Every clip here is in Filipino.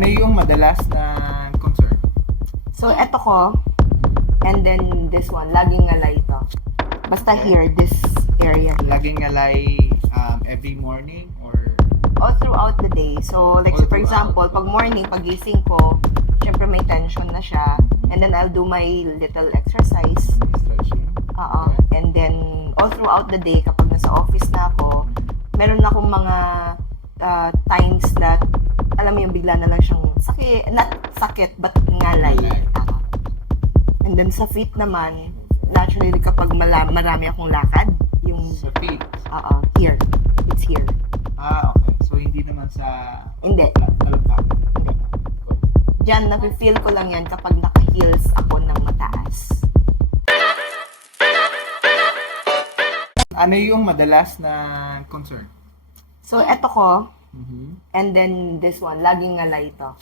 Ano yung madalas na concern? So, eto ko, and then this one, laging ngalay ito. Basta Okay. here, this area. Laging ngalay every morning or All throughout the day. So, like, All so for throughout. example, pag morning, pagising ko, syempre may tension na siya. And then I'll do my little exercise. stretching? Oo. And then, all throughout the day, kapag nasa office na ako, meron akong mga times that, alam mo yung bigla na lang siyang sakit, not sakit, but ngalay. Ngalay. Oo. And then sa feet naman, naturally kapag marami akong lakad, yung, Sa feet. here. It's here. Okay. So, hindi naman sa Hindi. talagpak. Hindi. Diyan, nafe-feel ko lang yan kapag naka-heels ako ng mataas. Ano yung madalas na concern? So, eto ko, Mm-hmm. and then this one, laging ngalay ito.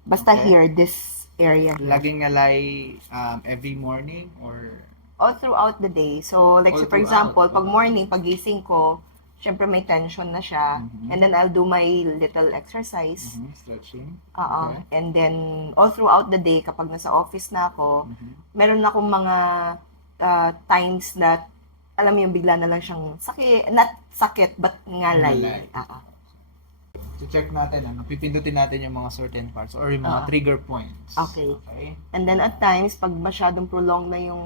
Basta Okay. here, this area. Laging ngalay every morning or All throughout the day. So, like, All so for throughout. example, pag morning, pagising ko, syempre may tension na siya. Mhm. And then I'll do my little exercise. stretching? Oo. Okay. And then, all throughout the day, kapag nasa office na ako, meron akong mga times that, alam mo yung bigla na lang siyang sakit, not sakit, but ngalay. Ngalay. Oo. So, check natin, pipindutin natin yung mga certain parts or yung mga trigger points. Okay. Okay. And then at times, pag masyadong prolong na yung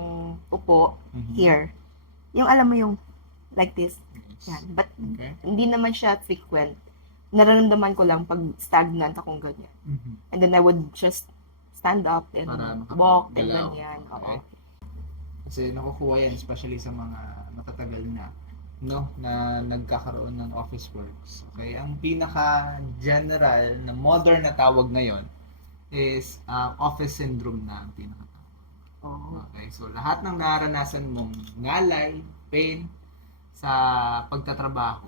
upo, here, yung alam mo yung like this, yan. But Okay. hindi naman siya frequent. Nararamdaman ko lang pag stagnant akong ganyan. And then I would just stand up and Para walk and makapagalaw. ganyan. Okay. Oo. Kasi nakukuha yan, especially sa mga matatagal na, no, na nagkakaroon ng office works. Okay, ang pinaka general na modern na tawag ngayon is office syndrome na ang pinakatawag. Oo. Okay, so lahat ng naranasan mong ngalay, pain sa pagtatrabaho,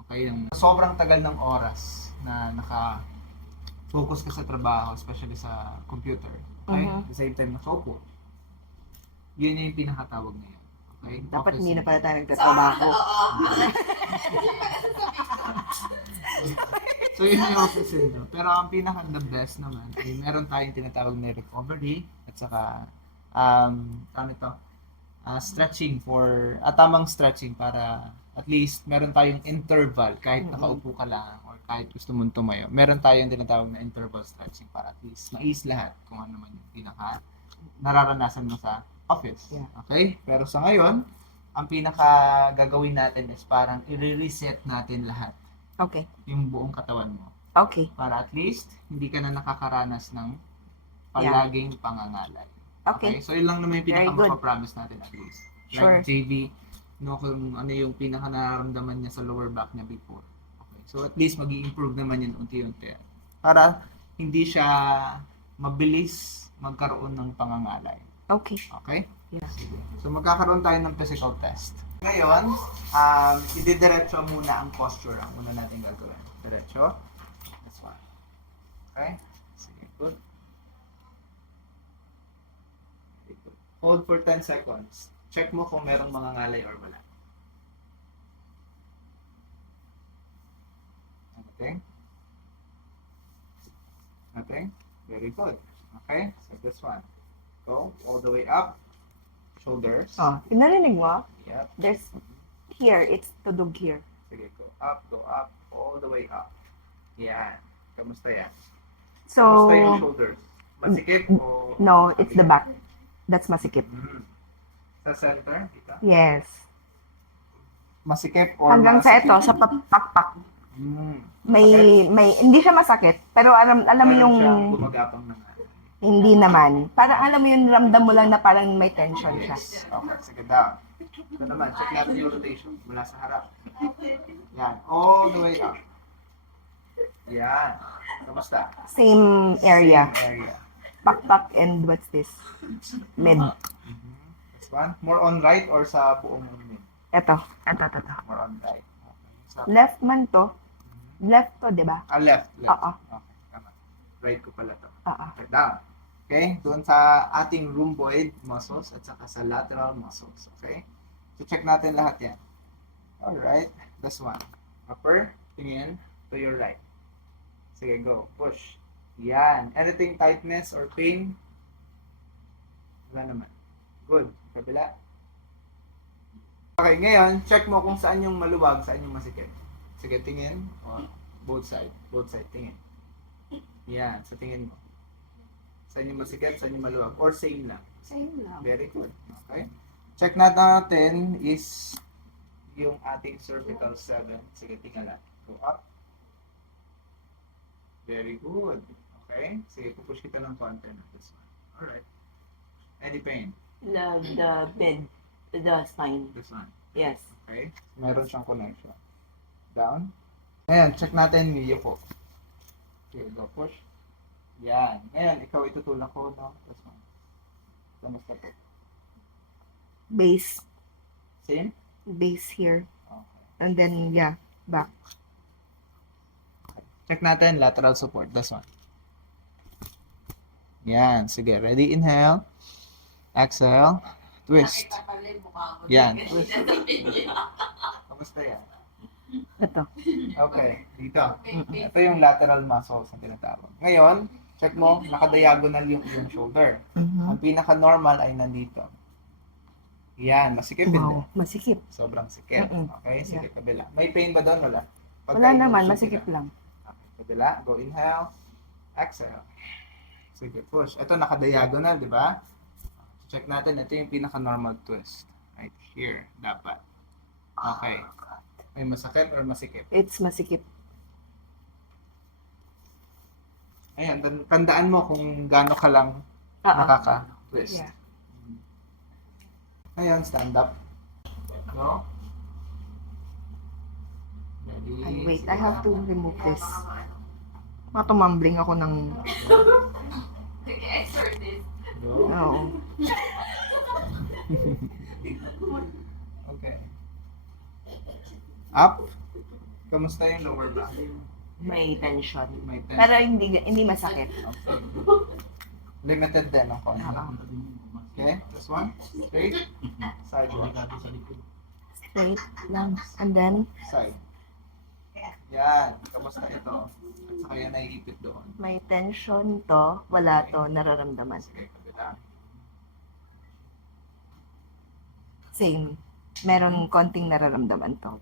okay, yung sobrang tagal ng oras na naka-focus ka sa trabaho, especially sa computer, okay, at the same time nakaupo, yun yung pinakatawag ngayon. Okay? Dapat Office hindi na pala syndrome. tayo nagtatrabaho. So, yun yung office syndrome. Pero ang pinaka-the best naman, ay meron tayong tinatawag na recovery at saka, stretching for, tamang stretching para at least meron tayong interval kahit nakaupo ka lang or kahit gusto mong tumayo. Meron tayong tinatawag na interval stretching para at least mais lahat kung ano man yung pinaka nararanasan mo sa office. Yeah. Okay? Pero sa ngayon, ang pinaka gagawin natin is parang i-reset natin lahat Okay. yung buong katawan mo. Okay. Para at least, hindi ka na nakakaranas ng palaging pangangalay. Okay. So, yun lang naman yung Very good. pinaka-promise natin at least. Sure. Like JB, no, kung ano yung pinaka-nararamdaman niya sa lower back niya before. Okay. So, at least mag-i-improve naman yun unti-unti. Para hindi siya mabilis magkaroon ng pangangalay. Okay. Okay? Yeah. Sige. So, magkakaroon tayo ng physical test. Ngayon, ididiretso muna ang posture ang una natin gagawin. Diretso. This one. Okay? Sige, good. Very good. Hold for 10 seconds. Check mo kung merong mga ngalay or wala. Nothing? Nothing? Very good. Okay? So, this one. Go all the way up. Shoulders. Oh, pinarinig mo? Yep. There's here, it's tudog here. Sige, go up, all the way up. Yan. Kamusta yan? So, Kamusta yung shoulders? Masikip o... no, it's the back. That's masikip. Sa center? Dito? Yes. Masikip or Hanggang sa masikip? ito, sa pakpak. Masakit? May, hindi siya masakit, pero alam mo Meron yung, siyang gumagapang na nga. hindi naman. Parang alam mo yung ramdam mo lang na parang may tension siya. Yes. Okay, sige down. Ito naman, check natin yung rotation mula sa harap. Yan, all the way up. Yan. Kamusta? Same area. Same area. Pakpak and what's this? Mid. This one, more on right or sa buong mid? Ito. More on right. Okay. So, Left man to. Left to, di ba? left. Oo. Okay, tama. Right ko pala to. Oo. Okay, down. Okay, doon sa ating rhomboid muscles at saka sa lateral muscles. Okay? So, check natin lahat yan. Alright, this one. Upper, tingin to your right. Sige, go. Push. Yan. Anything tightness or pain? Wala naman. Good. Kabila. Okay, ngayon, check mo kung saan yung maluwag, saan yung masikip. Sige, tingin. O, both side. Both side, tingin. Yan, sa tingin mo. Saan yung masikip, saan yung maluwag. Or same lang. Same lang. Very good. Okay. Check natin is yung ating cervical 7. Sige, tingnan. Go up. Very good. Okay. Sige, pupush kita ng konti na this one. Alright. Any pain? The bed, the spine. This one. Yes. Okay. Meron siyang connection. Down. Ngayon, check natin yung yuko. Okay, go push. Yan. Ngayon, ikaw itutulak ko, no? This one. Kamusta po? Base. Same? Base here. Okay. And then, yeah, back. Check natin lateral support. This one. Yan. Sige. Ready? Inhale. Exhale. Twist. Yan. Twist. Kamusta yan? Ito. Okay. Dito. Ito yung lateral muscles na tinatawag. Ngayon, check mo, nakadiagonal yung shoulder. Ang pinaka-normal ay nandito. Yan. Masikip din. Wow, masikip. Sobrang sikip. Mm-mm. Okay. Sige. Kabila. May pain ba doon? Wala. Wala naman, masikip lang. Okay. Kabila. Go inhale. Exhale. Sige. Push. Ito nakadiagonal, di ba? Check natin. Ito yung pinaka-normal twist. Right here. Dapat. Okay. May masakit or masikip? It's masikip. Ayan, tandaan mo kung gaano ka lang nakaka-twist. Yeah. Ngayon, stand up. No? And wait, I have to remove this. Matumambling ako ng... Go. Oo. Okay. Up. Kamusta yung lower back? May tension. May tension. Pero hindi masakit. Okay. Limited din ang konti. Okay, this one. Straight. Side one. Straight lang. And then, Side. Yan. Kamusta ito? At saka yan naiipit doon. may tension to. Wala to. Nararamdaman. Sige, kabila. Same. Meron konting nararamdaman to.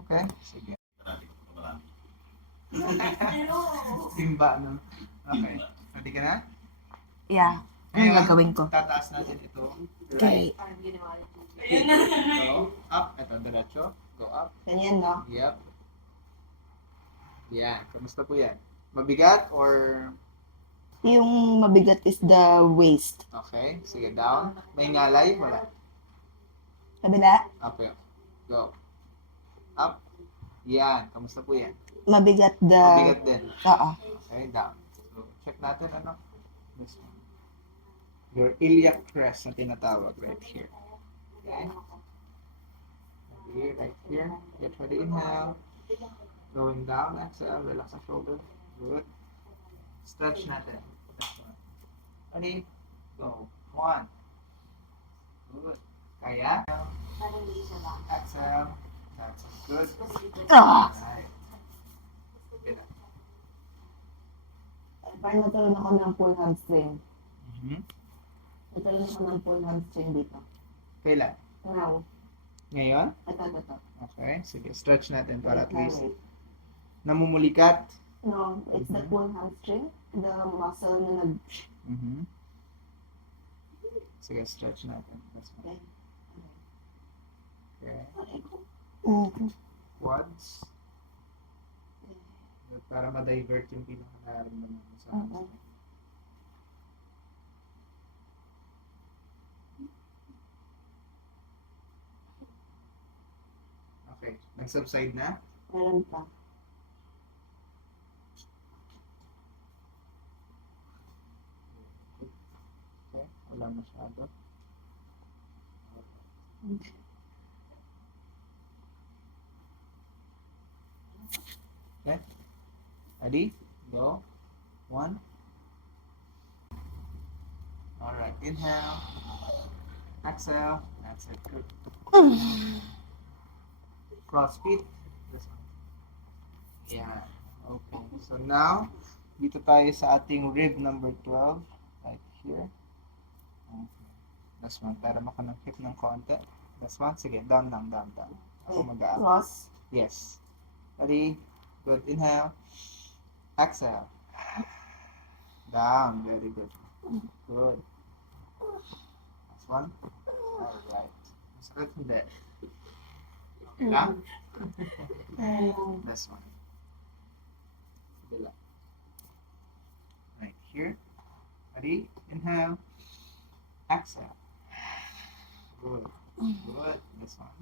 Okay. Sige. Simba, no? Okay. Ready ka na? Yeah. Ano yung gagawin ko? Tataas natin ito. Okay. Go. Up. Ito, diretso. Go up. Ganyan, no? Yep. Yan. Kamusta po yan? Mabigat or... Yung mabigat is the waist. Okay. Sige, down. May ngalay? Wala. Kabila, Up yun. Go. Up. Yan. Kamusta po yan? mabigat the... Mabigat din. Oo. Okay, down. So, check natin ano. This one. Your iliac crest na tinatawag right here. Okay. Okay, right here. Get ready, inhale. Going down, exhale. Relax the shoulder. Good. Stretch natin. This one. Ready? Go. 1. Good. Kaya. Exhale. That's good. Ah! Right. Get up. Parang nagkaroon ako ng full hamstring. Mhm. Nagkaroon ako ng full hamstring dito. Kailan? Now, Ngayon? ito. Okay. Sige, stretch natin para at Wait, least wait. namumulikat. No, it's the full hamstring. The muscle na nag... Mhm. Sige, stretch natin. That's fine. Okay. Quads. Para ma-divert yung pinaka-nararamdaman mo sa Okay. Nag-subside na? Meron pa. Okay. Wala masyado. Okay. Ready? Go. 1. Alright. Inhale. Exhale. That's it. Good. Cross feet. This one. Yan. Okay. So now, dito tayo sa ating rib number 12. Right here. Okay. This one. Para makanangkip ng konti. This one. Sige. Down. Ako mag-up. Cross. Yes. Ready? Good. Inhale. Exhale. Down. Very good. Good. This one. Alright. Masakit hindi. Okay lang? This one. Kabila. Right here. Ready? Inhale. Exhale. Good. Good. This one.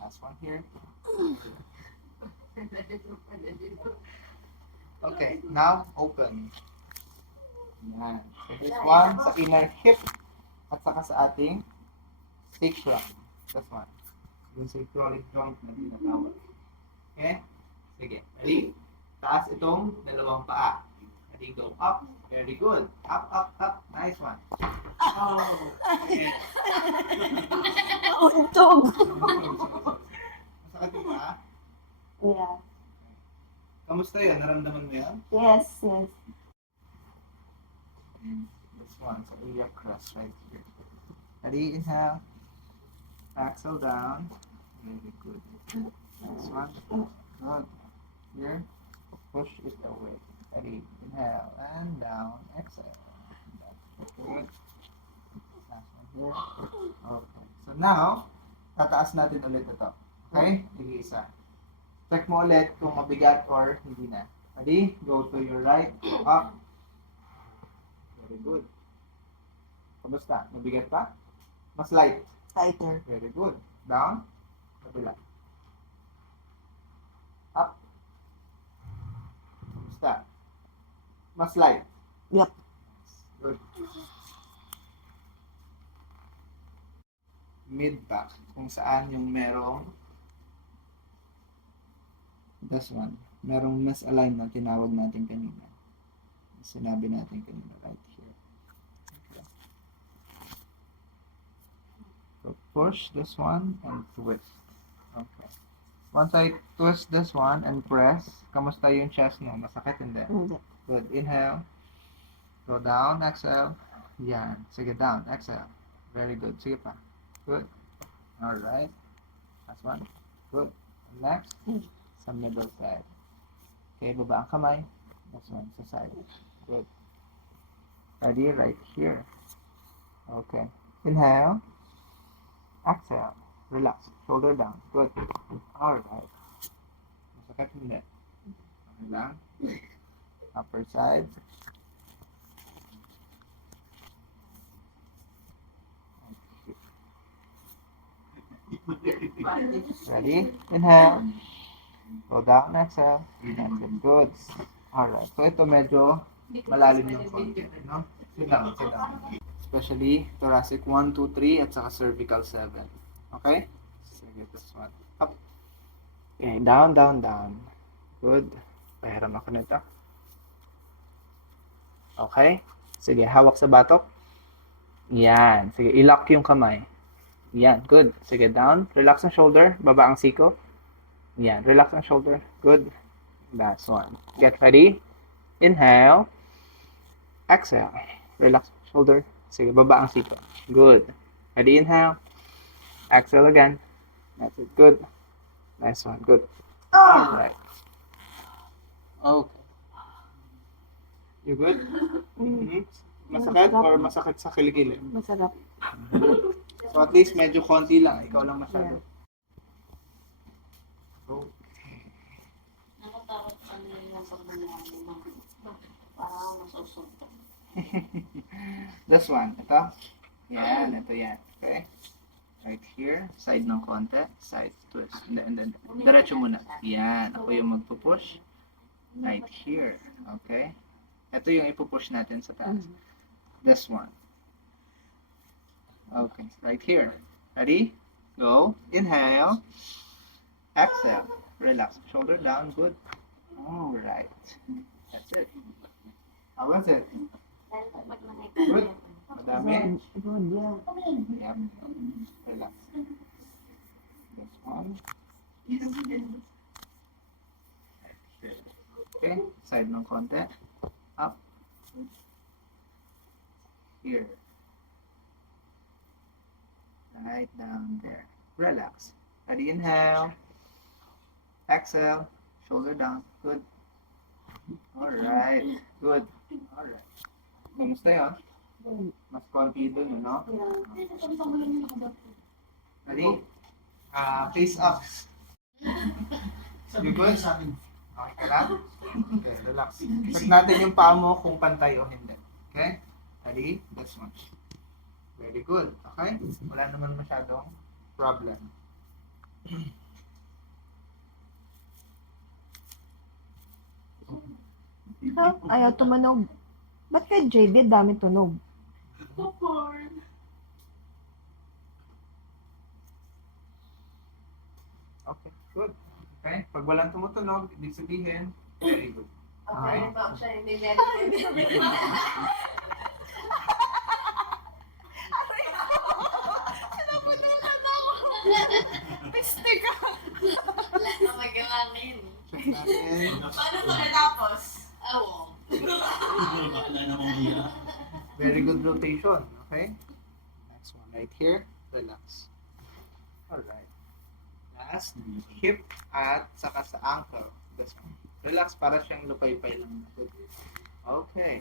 Last one here. Okay. Now, open. Yan. So this one sa inner hip at saka sa ating sacrum. This one. Yung sacroiliac joint na tinatawag. Okay? Sige. Ready? Taas itong dalawang paa. Ready? Go up. Very good. Up. Nice one. Oh. Okay. Untog. Masakit yung paa? Yeah. Kamusta yun? Naramdaman mo yan? Yes. This one. So iliac crest right here. Ready? Inhale. Exhale down. Very good. This one. Good. Here. Push it away. Ready? Inhale and down. Exhale. Good. Last one here. Okay. So now, tataas natin ulit ito. Okay? Tig-isa. Check mo ulit kung mabigat or hindi na. Ready? Go to your right. Go up. Very good. Kamusta? Mabigat pa? Mas light. Tighter. Very good. Down. Kabila. Up. Kamusta? Mas light. Yup. Good. Mid-back. Kung saan yung merong this one. Merong misaligned na tinawag natin kanina. Sinabi natin kanina right here. Okay. So push this one and twist. Okay. Once I twist this one and press, kamusta yung chest mo? Masakit hindi? Hindi. Good. Inhale. Go down. Exhale. Yan. Sige, down. Exhale. Very good. Sige pa. Good. Alright. Last one. Good. And next, sa middle side. Okay, baba ang kamay. This one, sa side. Good. Ready? Right here. Okay. Inhale. Exhale. Relax. Shoulder down. Good. Alright. Masakit hindi. Okay lang. Upper side. Ready? Inhale. Go down. Exhale. That's it. Good. Alright. So ito medyo malalim ng konti. No? Sit down. Especially thoracic 1, 2, 3 at saka cervical 7. Okay? Sige, this one. Up. Okay, down. Good. Pahiram ako nito. Okay? Sige, hawak sa batok. Yan. Sige, ilock yung kamay. Yan, good. Sige, down. Relax ang shoulder. Baba ang siko. Yan, relax ang shoulder. Good. That's one. Get ready. Inhale. Exhale. Relax shoulder. Sige, baba ang siko. Good. Ready, inhale. Exhale again. That's it. Good. Nice one. Good. Alright. Okay. You good? Mm-hmm. Masakit or masakit sa kilikili? Masarap. So at least medyo konti lang. Ikaw lang masyado. Okay. Nakatakot pa nila pag nangyari na parang masusuntok. This one. Ito. Yan. Ito yan. Okay. Right here. Side ng konti. Side twist. And then, diretso muna. Yan. Ako yung magpupush. Right here. Okay. Ito yung ipupush natin sa taas. This one. Okay. Right here. Ready? Go. Inhale. Exhale. Relax. Shoulder down. Good. Alright. That's it. How was it? Good? Madami? Good, yeah. Yep. Relax. This one. Okay, side ng konti. Up. Here. Right down there. Relax. Ready, inhale. Exhale. Shoulder down. Good. Alright. Good. Alright. Kamusta yun? Mas konti dun, no? Ready? Face up. You good? Okay ka lang? Okay, relax. Check natin yung paa mo kung pantay o hindi. Okay? Ready? That's one. Very good. Okay? Wala naman masyadong problem. Ayaw tumanog. Ba't kay JB dami tunog? Popcorn. Okay, good. Okay? Pag walang tumutunog, ibig sabihin, very good. Okay? Piste ka! Wala na magawa ngayon. Check natin. Paano ba natapos? Oo. Very good rotation. Okay? Next one right here. Relax. Alright. Last, hip at saka sa ankle. This one. Relax, para siyang lupay-pay lang. Good. Okay.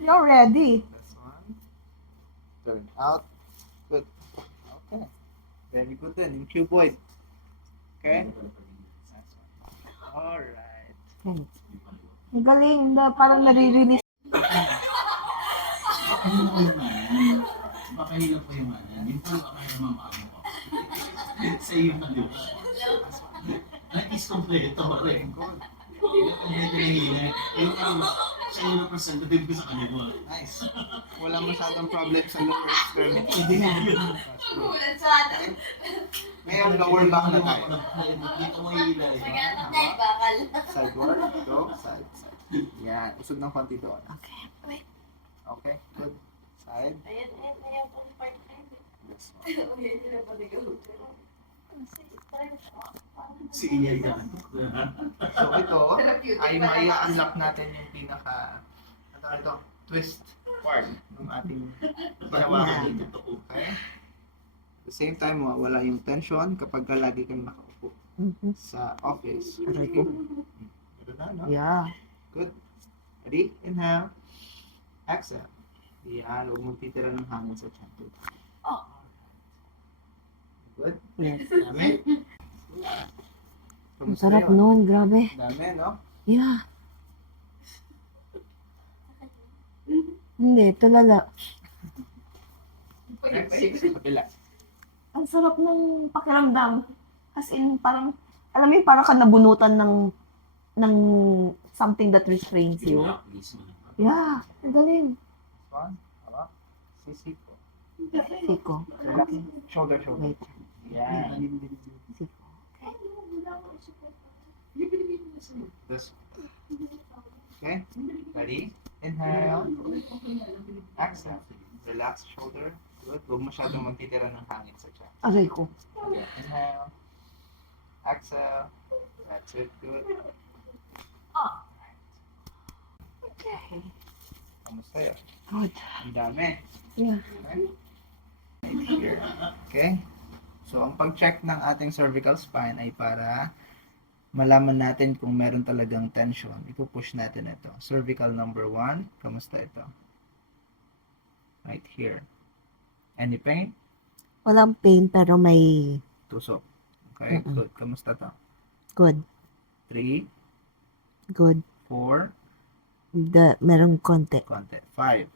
You're ready. This one. Turn out. Good. Okay. Very good din. Yung cuboid. Okay? Next one. Alright. Ang galing. Parang nare-release. Makahirap pa yung ano. Yung puro ako yung mamamu ko. Sa iyo na di ba? At is kompleto pa rin. Kompleto na hila. Yung ano, sa iyo na presentative ko sa kanila. Nice. Wala masyadong problem sa lower extremity. Hindi na yun. Ulan sa atin. Ngayon, lower back na tayo. Dito mo hila eh. Naghanap na yung bakal. Sideward. Go. Side. Side. Yan. Usog ng konti doon. Okay. Wait. Okay. Good. Side. Ayan, ayan pong part na yun. This one. Ayan, sila pa Si Inya yan. So ito ay mai-unlock natin yung pinaka twist part ng ating ginawa dito. Okay? At the same time, wala yung tension kapag lagi kang nakaupo sa office. Aray ko. Ito na, no? Yeah. Good. Ready? Inhale. Exhale. Yan. Huwag mong titira ng hangin sa tiyan. Oh. Good. Yes. Dami. Ang Kamusta sarap yun? nun. Grabe. Dami, no? Yeah. Hindi. Tulala. Next. Kabila. Ang sarap ng pakiramdam. As in, parang, alam mo yun, parang ka nabunutan ng something that restrains you. Yeah. Ang galing. This one. Hawak. Sisiko. Siko. Relax. Shoulder, shoulder. Wait. Yan. Siko. This one. Okay. Ready? Inhale. Exhale. Relax shoulder. Good. Huwag masyadong magtitira ng hangin sa tiyan. Aray ko. Okay. Inhale. Exhale. That's it. Good. Okay. Kamusta yun? Good. Ang dami. Yeah. Okay. Right here. Okay. So, ang pag-check ng ating cervical spine ay para malaman natin kung meron talagang tension. Ipupush natin ito. Cervical number 1. Kamusta ito? Right here. Any pain? Walang pain pero may Tusok. Okay, Mm-mm. good. Kamusta to? good. 3, Good. 4, Meron konti. konti. 5.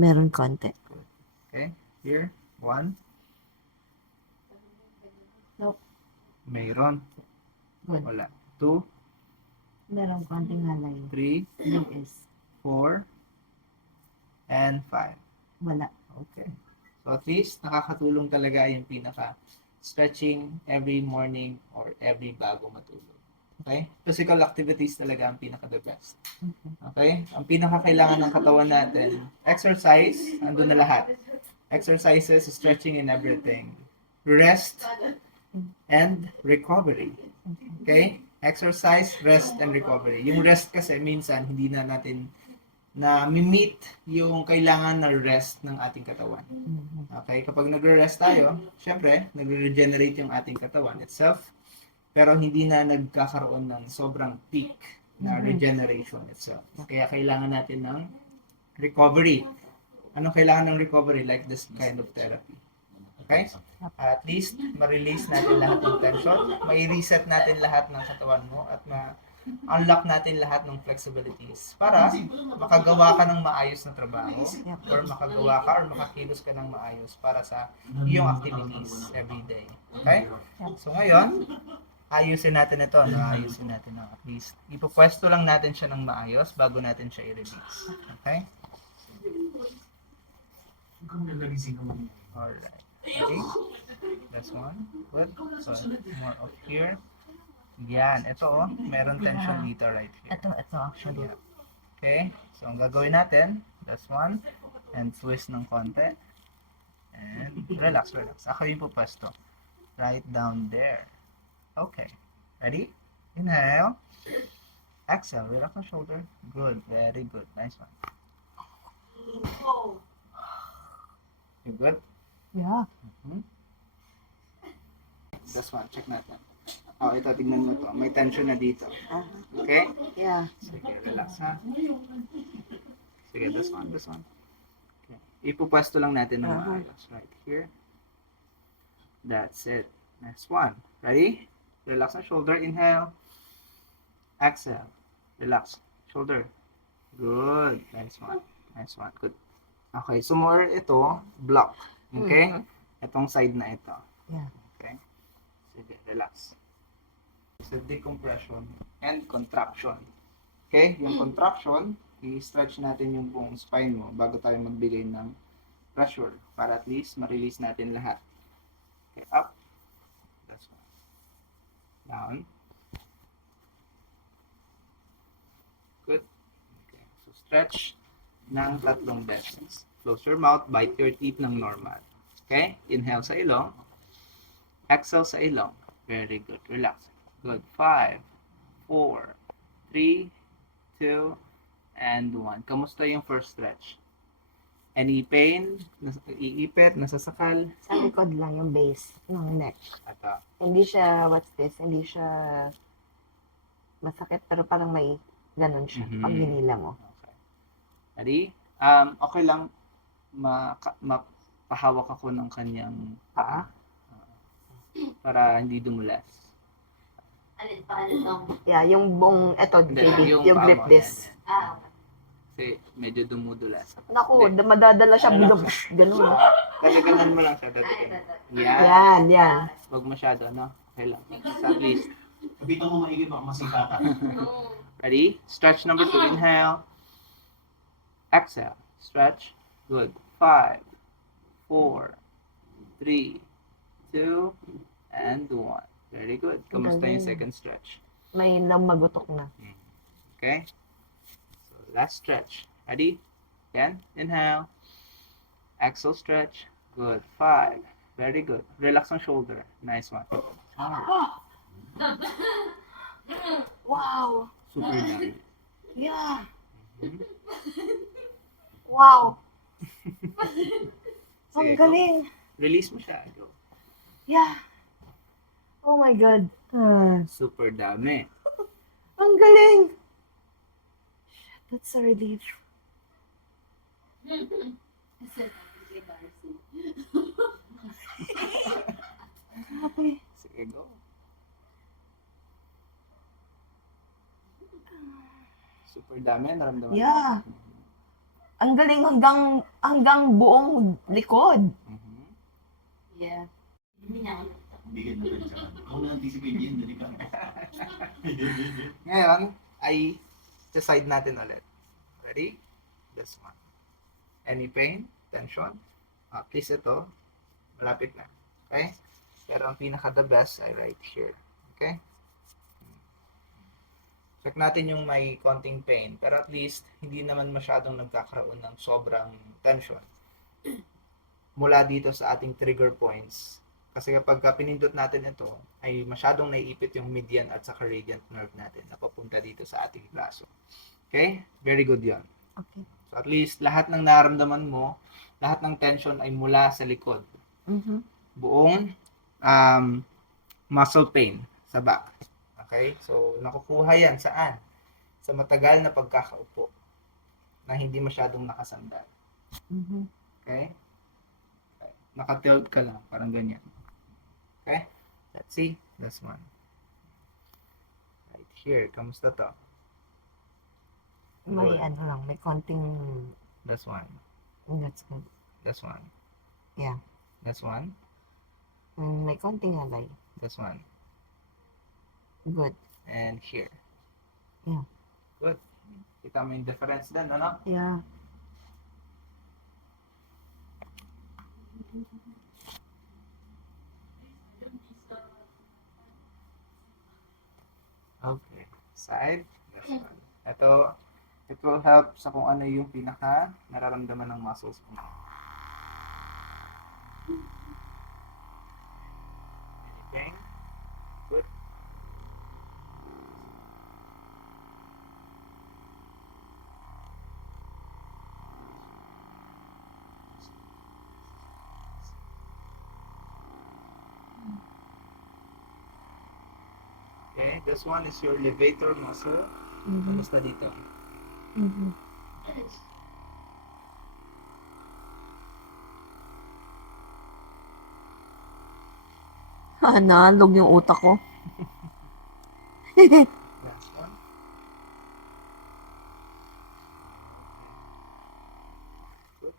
Meron konti. Okay, here. 1. Nope. Mayroon. Good. Wala. 2, Meron konting halay. 3, Yes. 4, and 5. Wala. Okay. So at least nakakatulong talaga yung pinaka stretching every morning or every bago matulog. Okay? Physical activities talaga ang pinaka the best. Okay? Ang pinaka kailangan ng katawan natin, exercise, andun na lahat. Exercises, stretching and everything. rest, and recovery. Okay? Exercise, rest, and recovery. Yung rest kasi minsan hindi na natin na meet yung kailangan na rest ng ating katawan. Okay? Kapag nagre-rest tayo, syempre, nagre-regenerate yung ating katawan itself, pero hindi na nagkakaroon ng sobrang peak na regeneration itself. Kaya kailangan natin ng recovery. Ano kailangan ng recovery? Like this kind of therapy. Okay? At least, ma-release natin lahat ng tension, ma-reset natin lahat ng katawan mo, at ma-unlock natin lahat ng flexibilities para makagawa ka ng maayos na trabaho, or makagawa ka or makakilos ka ng maayos para sa iyong activities every day. Okay? So ngayon, ayusin natin ito, no? Ayusin natin at least. Ipopwesto lang natin siya ng maayos bago natin siya i-release. Okay? Alright. Ready? That's one. Good. So, more of here. Yan. Ito, oh. Meron tension dito right here. Ito actually. Yeah. Okay? So, ang gagawin natin, that's one. And twist ng konti. And relax, relax. Ako yung pupwesto. Right down there. Okay. Ready? Inhale. Exhale. Relax the shoulder. Good. Very good. Nice one. You good? Yeah. This one. Check natin. Oh, ito. Tignan mo ito. May tension na dito. Okay? Yeah. Sige. Relax, ha? Sige. This one. This one. Okay. Ipupwesto lang natin ng maayos. Right here. That's it. Next one. Ready? Relax ang shoulder. Inhale. Exhale. Relax. Shoulder. Good. Nice one. Nice one. Good. Okay. So more ito, block. Okay? Itong side na ito. Yeah. Okay? Sige. Relax. So decompression and contraction. Okay? Yung contraction, i-stretch natin yung buong spine mo bago tayo magbigay ng pressure para at least ma-release natin lahat. Okay. Up. That's one. Down. Good. Okay. So, stretch ng 3 beses. Close your mouth, bite your teeth ng normal. Okay? Inhale sa ilong. Exhale sa ilong. Very good. Relax. Good. 5, 4, 3, 2, and 1. Kamusta yung first stretch? Any pain? Iipit? Nasasakal? Sa likod lang yung base ng neck. Ata. Hindi siya, what's this? Hindi siya masakit, pero parang may ganun siya pag hinila mo. Okay. Ready? Okay lang mapahawak ako ng kanyang paa para hindi dumulas. Alin pa, alin lang. Yeah, yung buong, eto, Hindi, JD, yung paa grip mo, this. yan, yan. Ah, Kasi medyo dumudulas. Naku, madadala siya, ganun. Dadaganan mo lang siya. Dadaganan. Yan. Yan, yan. Huwag masyado, no? Okay lang. So at least. Kapitan mo maigit, baka masikata. Ready? Stretch number 2. Inhale. Exhale. Stretch. Good. 5, 4, 3, 2, and 1. Very good. Kamusta yung second stretch? May namagutok na. Okay? So, last stretch. Ready? Again. Inhale. Exhale stretch. Good. 5. Very good. Relax ang shoulder. Nice one. Wow! Super done. Yeah! Wow! Ang Sige, go. galing! Release mo siya. Go. Yeah! Oh my God! Super dami. Ang galing! That's a relief. Grabe. Sige, go. Super dami. Naramdaman. Yeah. Ang galing hanggang buong likod. Mhm. yeah. Hindi niya ako. Bigat na rin siya. Ako na-anticipate yun, dali ka. Ngayon, ay side natin ulit. Ready? This one. Any pain? Tension? Please ito. Malapit na. Okay? Pero ang pinaka-the best ay right here. Okay? Check natin yung may konting pain. Pero at least, hindi naman masyadong nagkakaroon ng sobrang tension. Mula dito sa ating trigger points Kasi kapag pinindot natin ito, ay masyadong naiipit yung median at saka radiant nerve natin na papunta dito sa ating braso. Okay? Very good yon. Okay. So at least lahat ng nararamdaman mo, lahat ng tension ay mula sa likod. Mm-hmm. Buong muscle pain sa back. Okay? So nakukuha yan saan? Sa matagal na pagkakaupo na hindi masyadong nakasandal. Mm-hmm. Okay? Nakatilt ka lang, parang ganyan. Okay? Let's see. That's one. Right here. Kamusta to? May Good. ano lang, may konting, That's one. that's good. That's one. Yeah. That's one. May konting alay. That's one. Good. And here. Yeah. Good. Kita mo yung difference din, ano? Yeah. Okay. Side. That's one. Ito, it will help sa kung ano yung pinaka nararamdaman ng muscles mo. Anything? Good. Okay, this one is your levator muscle. Mm-hmm. Kamusta dito? Mm-hmm. Naalog yung utak ko. Last one. Good.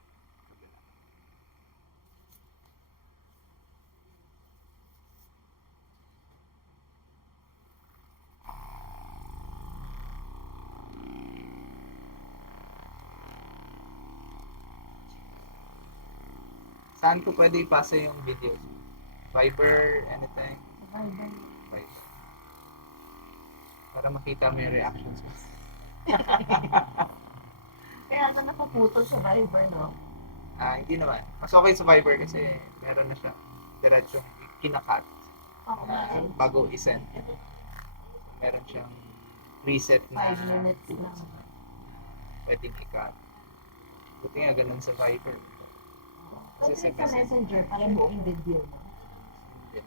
Saan ko pwede ipasa yung videos? Viber, anything? Viber. Para makita mo yung reactions mo. Kaya na napuputol sa Viber, no? Hindi naman. Mas okay sa Viber kasi meron na siya. Diretsong kinakat. Okay. Bago isend. Meron siyang preset na 5 minutes lang. pwedeng i-cut. Buti nga ganun sa Viber. Pwede Kasi rin sa Messenger, para buong video, no?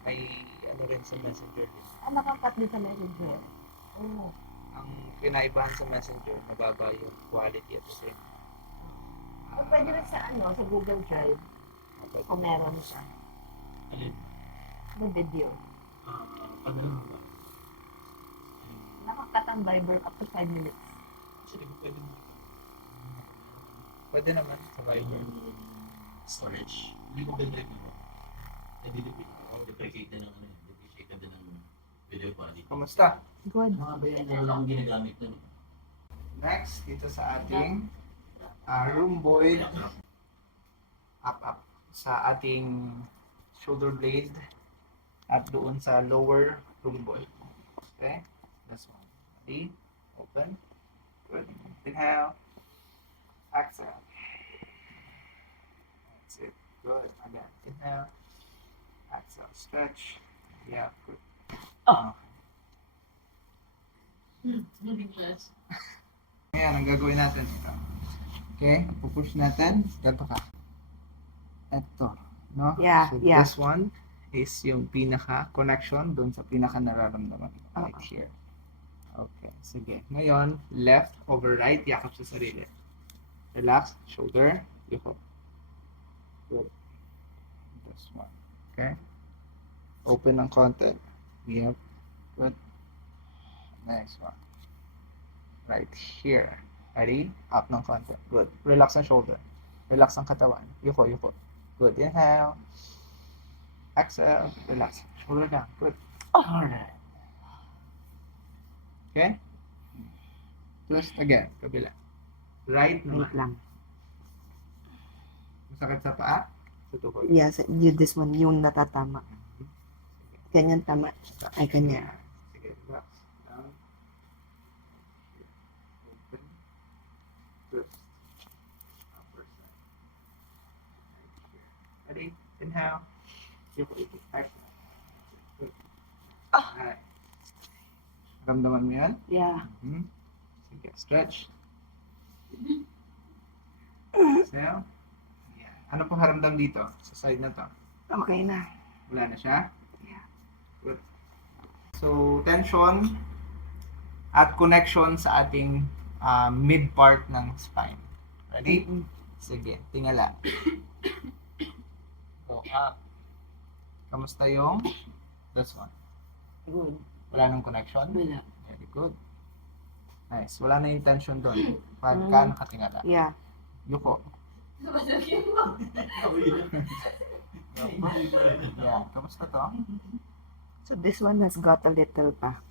may ano rin sa Messenger din. Nakakat din sa Messenger. Oo. Ang kinaibahan sa Messenger, mababa yung quality at the same. O pwede rin sa ano, sa Google Drive, kung meron siya. Alin? May video. Pag ano ba? Nakakat ang Viber up to 5 minutes. Kasi di ba pwede mo Pwede naman sa Viber. storage. Hindi ko pendrive mo. Deprecate din ng ano, depreciate din ng video quality. Kamusta? Good. Mga ba yan, meron akong ginagamit nun. Next, dito sa ating rhomboid up sa ating shoulder blade at doon sa lower rhomboid. Okay? This one. Ready? Open. Good. Inhale. Exhale. That's it. Good. Again. Inhale. Exhale. Stretch. Yeah. Good. Okay. Moving class. Ngayon, ang gagawin natin ito. Okay? Pupush natin. Ganito ka. Ito. No? Yeah, So, yeah. this one is yung pinaka-connection doon sa pinaka-nararamdaman. Right here. Okay. Sige. Ngayon, left over right. Yakap sa sarili. Relax. Shoulder. Yuko. Good. This one. Okay? Open ng konti. Yep. Good. Next one. Right here. Ready? Up ng konti. Good. Relax ang shoulder. Relax ang katawan. Yuko. Good. Inhale. Exhale. Relax. Shoulder down. Good. Alright. Okay? Twist again. Kabila. Right Wait naman. lang. Masakit sa paa? Sa tuhod. Yes, this one, yung natatama. Ganyan tama. Ay, ganyan. Sige, relax. Down. Open. Twist. Upper side. Right here. Ready? Inhale. Alright. Ramdaman mo yan? Yeah. Sige, stretch. Exhale. Yan. Ano pong haramdam dito? Sa side na to? Okay na. Wala na siya? Yeah. Good. So, tension at connection sa ating mid part ng spine. Ready? Sige, tingala. Go up. Kamusta yung this one? Good. Wala nang connection? Wala. Very good. Nice. Wala na yung tension doon. Pagka nakatingala. Yeah. Yuko. Yeah. Kamusta to? So this one has got a little pa.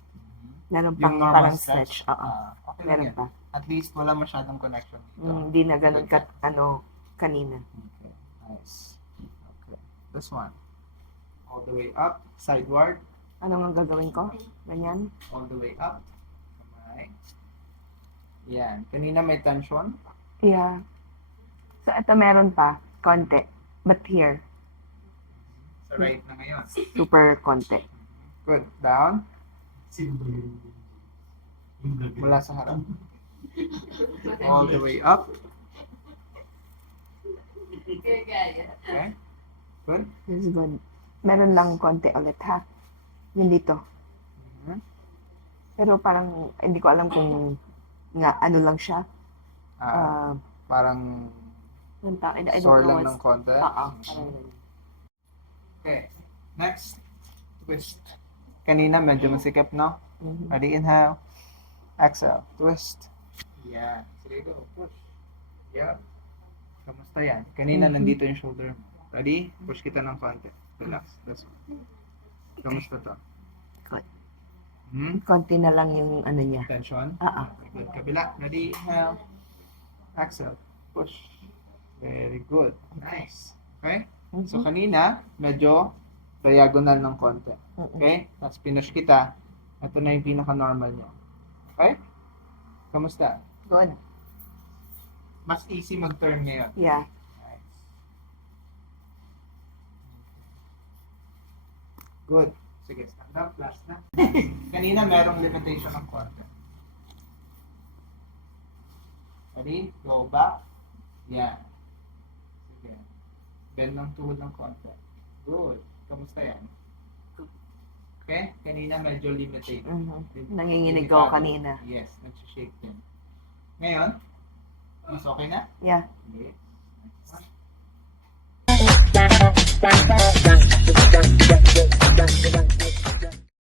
Meron Yung pang normal parang stretch. Oo. Okay lang Meron yan. pa. At least wala masyadong connection dito. Hindi na ganun ka, kanina. Okay. Nice. Okay. This one. All the way up. Sideward. Ano nga gagawin ko? Ganyan? All the way up. Kamay. Yan. Kanina may tension. Yeah. So ito meron pa. Konti. But here, Sa right na ngayon. super konti. Good. Down. Sino ba yun? Yung gabi. Mula sa harap. All the way up. Okay. Good. This is good. Meron lang konti ulit ha. Yun dito. Mhm. Pero parang, hindi ko alam kung nga, ano lang siya. Parang I don't sore know lang what's- ng konti. Oo. Parang ganun. Okay. Next. Twist. Kanina medyo masikip, no? Mhm. Ready? Inhale. Exhale. Twist. Yan. Sige, go. Push. Yeah. Kamusta yan? Kanina nandito yung shoulder mo. Ready? Push kita ng konti. Relax. That's one. Kamusta to? Good. Hmm? na lang yung ano niya. Tension? Oo. Okay, good. Kabila. Ready? Inhale. Exhale. Push. Very good. Nice. Okay? So, kanina, medyo diagonal ng konti. Okay? Tapos pinush kita. Ito na yung pinaka-normal niya. Okay? Kamusta? Good. Mas easy mag-turn ngayon. Yeah. Nice. Good. Sige, stand up. Last na. Kanina, merong limitation ng konti. Ready? Go back. Yan. Sige. Bend ng tuhod ng konti. Good. Kamusta yan? Okay? Kanina medyo limited. Nanginginig ako kanina. Yes, nag-shake din. Ngayon, mas okay na? Yeah. Yes. Next one.